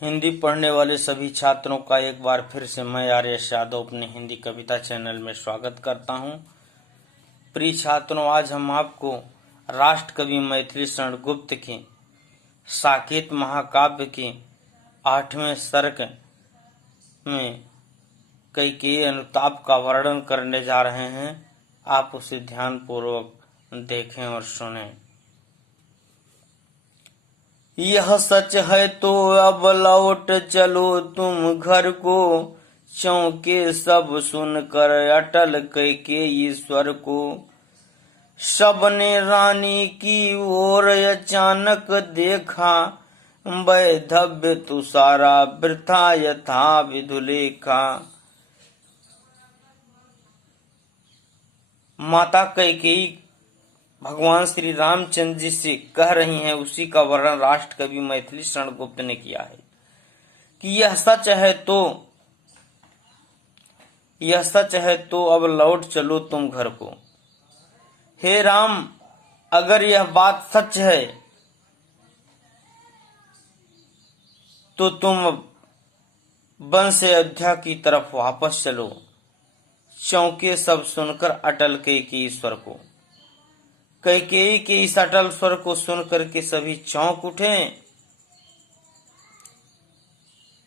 हिंदी पढ़ने वाले सभी छात्रों का एक बार फिर से मैं आर्यश यादव अपने हिंदी कविता चैनल में स्वागत करता हूं। प्रिय छात्रों, आज हम आपको राष्ट्र कवि मैथिली शरण गुप्त के साकेत महाकाव्य के 8वें सर्ग में कैकेयी अनुताप का वर्णन करने जा रहे हैं। आप उसे ध्यानपूर्वक देखें और सुनें। यह सच है तो अब लौट चलो तुम घर को, चौके सब सुनकर अटल कैकेयी स्वर को। सबने रानी की ओर अचानक देखा, वैधव्य तुषारा वृथा यथा विधुलेखा। माता कैकेयी भगवान श्री रामचंद्र जी से कह रही हैं, उसी का वर्णन राष्ट्र कवि मैथिली शरण गुप्त ने किया है कि यह सच है तो अब लौट चलो तुम घर को। हे राम, अगर यह बात सच है तो तुम वन से अयोध्या की तरफ वापस चलो। चौके सब सुनकर अटल कैकेयी स्वर को। कैकेयी के इस अटल स्वर को सुनकर के सभी चौंक उठे।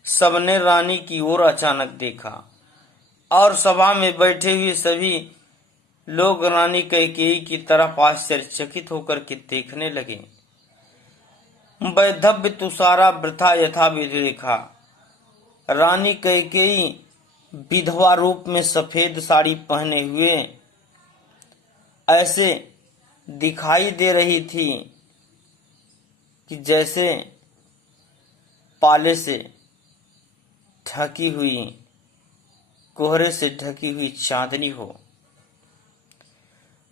सबने रानी की ओर अचानक देखा और सभा में बैठे हुए सभी लोग रानी कैकेयी की तरफ आश्चर्यचकित होकर के देखने लगे। वैधव्य तुषारा वृथा यथा विधुलेखा। रानी कैकेयी विधवा रूप में सफेद साड़ी पहने हुए ऐसे दिखाई दे रही थी कि जैसे पाले से ढकी हुई, कोहरे से ढकी हुई चांदनी हो।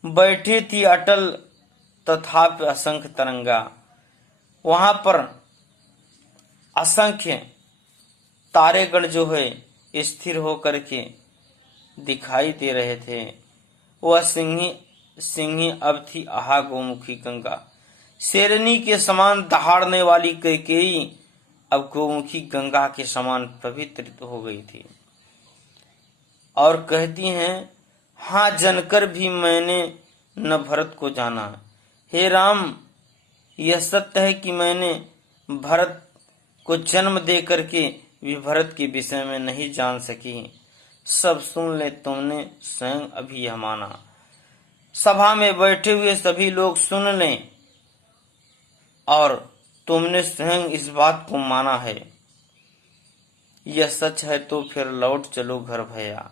बैठी थी अटल तथापि असंख्य तरंगा। वहां पर असंख्य तारेगण जो है स्थिर होकर के दिखाई दे रहे थे। वह सिंही अब थी आहा गोमुखी गंगा। शेरनी के समान दहाड़ने वाली कैकेयी अब गोमुखी गंगा के समान पवित्र हो गई थी और कहती हैं, हाँ जनकर भी मैंने न भरत को जाना। हे राम, यह सत्य है कि मैंने भरत को जन्म दे करके भी भरत के विषय में नहीं जान सकी। सब सुन ले, तुमने स्वयं अभी यह माना। सभा में बैठे हुए सभी लोग सुन लें और तुमने स्वयं इस बात को माना है। यह सच है तो फिर लौट चलो घर भैया।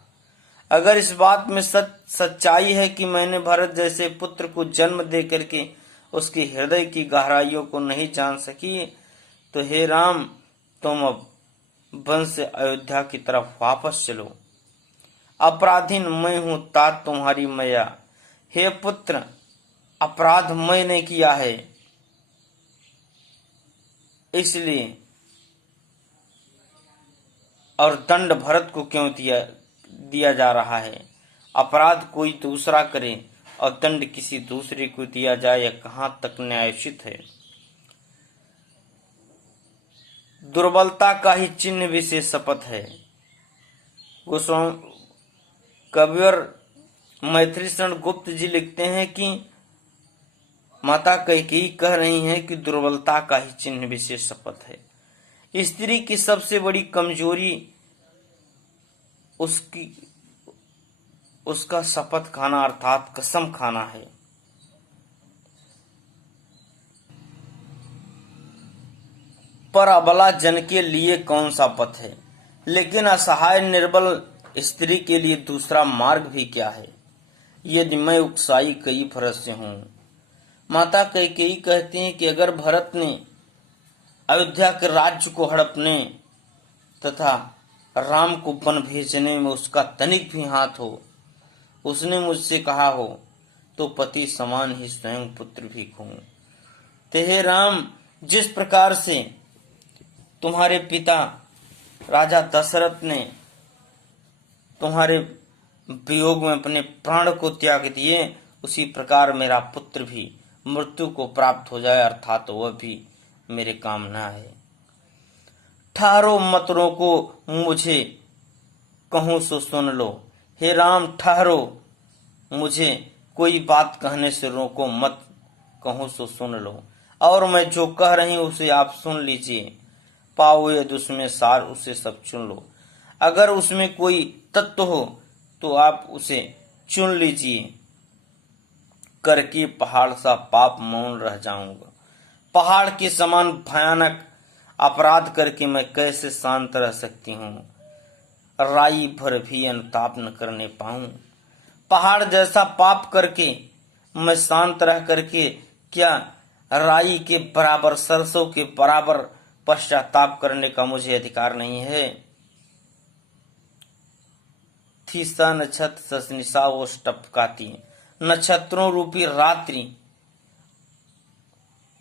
अगर इस बात में सच्चाई है कि मैंने भरत जैसे पुत्र को जन्म दे करके उसके हृदय की गहराइयों को नहीं जान सकी, तो हे राम, तुम अब वन से अयोध्या की तरफ वापस चलो। अपराधीन मैं हूं तात तुम्हारी मैया। हे पुत्र, अपराध मैंने किया है, इसलिए और दंड भरत को क्यों दिया जा रहा है। अपराध कोई दूसरा करे और दंड किसी दूसरे को दिया जाए, यह कहां तक न्यायोचित है। दुर्बलता का ही चिन्ह विशेष शपथ है। कविवर मैथिली शरण गुप्त जी लिखते हैं कि माता कैकेयी कह रही हैं कि दुर्बलता का ही चिन्ह विशेष शपथ है। स्त्री की सबसे बड़ी कमजोरी उसका शपथ खाना अर्थात कसम खाना है। पर अबला जन के लिए कौन सा पथ है, लेकिन असहाय निर्बल स्त्री के लिए दूसरा मार्ग भी क्या है। यदि मैं उकसाई कई फरज से हूं। माता कैकेयी कहती हैं कि अगर भरत ने अयोध्या के राज्य को हड़पने तथा राम को वन भेजने में उसका तनिक भी हाथ हो, उसने मुझसे कहा हो, तो पति समान ही स्वयं पुत्र भी कहूं। ते हे राम, जिस प्रकार से तुम्हारे पिता राजा दशरथ ने तुम्हारे वियोग में अपने प्राण को त्याग दिए, उसी प्रकार मेरा पुत्र भी मृत्यु को प्राप्त हो जाए, अर्थात वह भी मेरे काम न है। ठहरो मत रोको मुझे, कहूं सो सुन लो। हे राम ठहरो, मुझे कोई बात कहने से रोको मत, कहूं सो सुन लो। और मैं जो कह रही हूं उसे आप सुन लीजिए। पाओ यदि उसमें सार उसे सब चुन लो। अगर उसमें कोई तत्व हो तो आप उसे चुन लीजिए। करके पहाड़ सा पाप मौन रह जाऊंगा। पहाड़ के समान भयानक अपराध करके मैं कैसे शांत रह सकती हूँ। राई भर भी अनुताप न करने पाऊं। पहाड़ जैसा पाप करके मैं शांत रह करके क्या राई के बराबर, सरसों के बराबर पश्चाताप करने का मुझे अधिकार नहीं है। थी स नक्षत्र सनिशा ओस टपकाती, नक्षत्रों रूपी रात्रि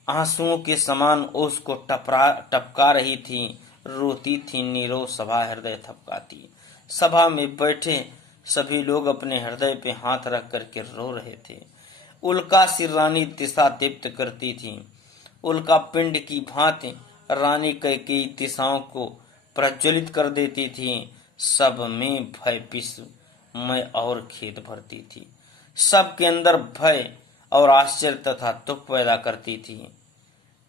आंसुओं के समान ओस को टपका रही थी। रोती थी नीरव सभा हृदय थपकाती। सभा में बैठे सभी लोग अपने हृदय पे हाथ रख करके रो रहे थे। उल्का सी रानी दिशा दीप्त करती थी। उल्का पिंड की भांति रानी कैकेयी दिशाओं को प्रज्वलित कर देती थी। सब में भय विस्मय और खेद भरती थी। सब के अंदर भय और आश्चर्य तथा दुख पैदा करती थी।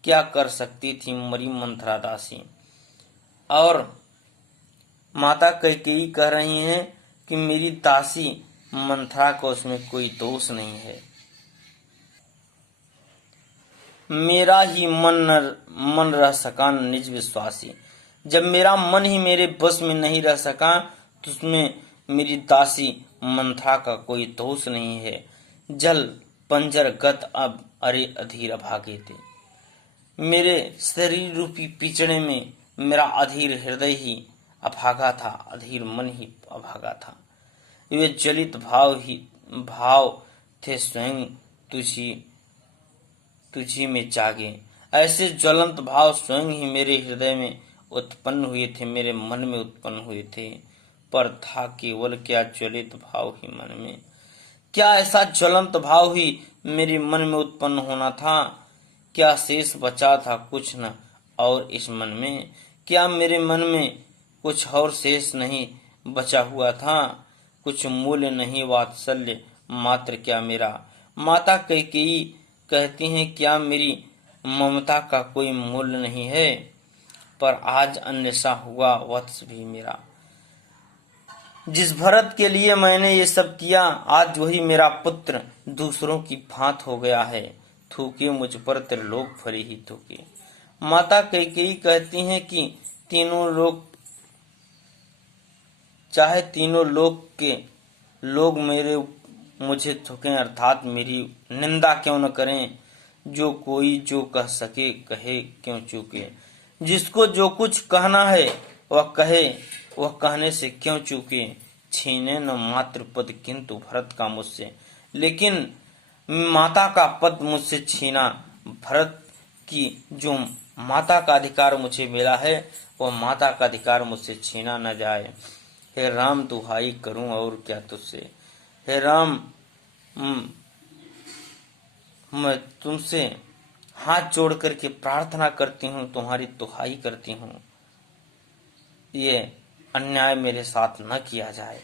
क्या कर सकती थी मरी मंथरा दासी। और माता कैकेयी कह रही हैं कि मेरी दासी मंथरा को उसमें कोई दोष नहीं है। मेरा ही मन रह सका निज विश्वासी। जब मेरा मन ही मेरे बस में नहीं रह सका तो उसमें मेरी दासी मंथरा का कोई दोष नहीं है। जल पंजर गत अब अरे अधीर अभागे थे। मेरे शरीर रूपी पिचड़े में मेरा अधीर हृदय ही अभागा था, अधीर मन ही अभागा था। वे जलित भाव थे स्वयं तुझी में जागे। ऐसे ज्वलंत भाव स्वयं ही मेरे हृदय में उत्पन्न हुए थे, मेरे मन में उत्पन्न हुए थे। पर था केवल क्या ज्वलित भाव ही मन में। क्या ऐसा ज्वलंत भाव ही मेरे मन में उत्पन्न होना था। क्या शेष बचा था कुछ न और इस मन में। क्या मेरे मन में कुछ और शेष नहीं बचा हुआ था। कुछ मूल्य नहीं वात्सल्य मात्र क्या मेरा। माता कैकेयी कहती हैं क्या मेरी ममता का कोई मूल्य नहीं है। पर आज अन्वेषा हुआ वत्स भी मेरा। जिस भरत के लिए मैंने ये सब किया आज वही मेरा पुत्र दूसरों की भांत हो गया है। थूके मुझ पर त्रिलोक फरे ही थूके। माता कैकेयी कहती हैं कि तीनों लोग चाहे तीनों लोग के लोग मुझे थूकें अर्थात मेरी निंदा क्यों न करें। जो कोई जो कह सके कहे क्यों चूके। जिसको जो कुछ कहना है वह कहे, वह कहने से क्यों चूके। छीने न मात्र पद किंतु भरत का मुझसे, लेकिन माता का पद मुझसे छीना। भरत की जो माता का अधिकार मुझे मिला है वह माता का अधिकार मुझसे छीना न जाए। हे राम दुहाई करूं और क्या तुझसे। हे राम मैं तुमसे हाथ जोड़ करके प्रार्थना करती हूँ, तुम्हारी दुहाई करती हूँ, ये अन्याय मेरे साथ न किया जाए।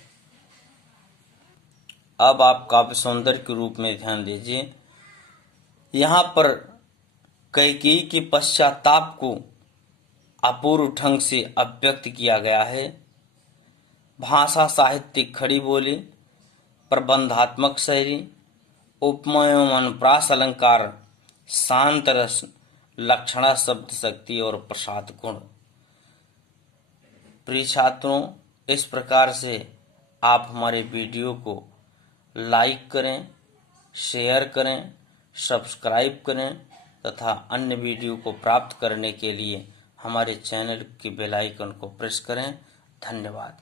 अब आप काव्य सौंदर्य के रूप में ध्यान दीजिए। यहाँ पर कैकेयी के पश्चाताप को अपूर्व ढंग से अभिव्यक्त किया गया है। भाषा साहित्य खड़ी बोली, प्रबंधात्मक शैली, उपमा एवं अनुप्रास अलंकार, शांत रस, लक्षणा शब्द शक्ति और प्रसाद गुण। प्रिय छात्रों, इस प्रकार से आप हमारे वीडियो को लाइक करें, शेयर करें, सब्सक्राइब करें तथा अन्य वीडियो को प्राप्त करने के लिए हमारे चैनल के बेल आइकन को प्रेस करें। धन्यवाद।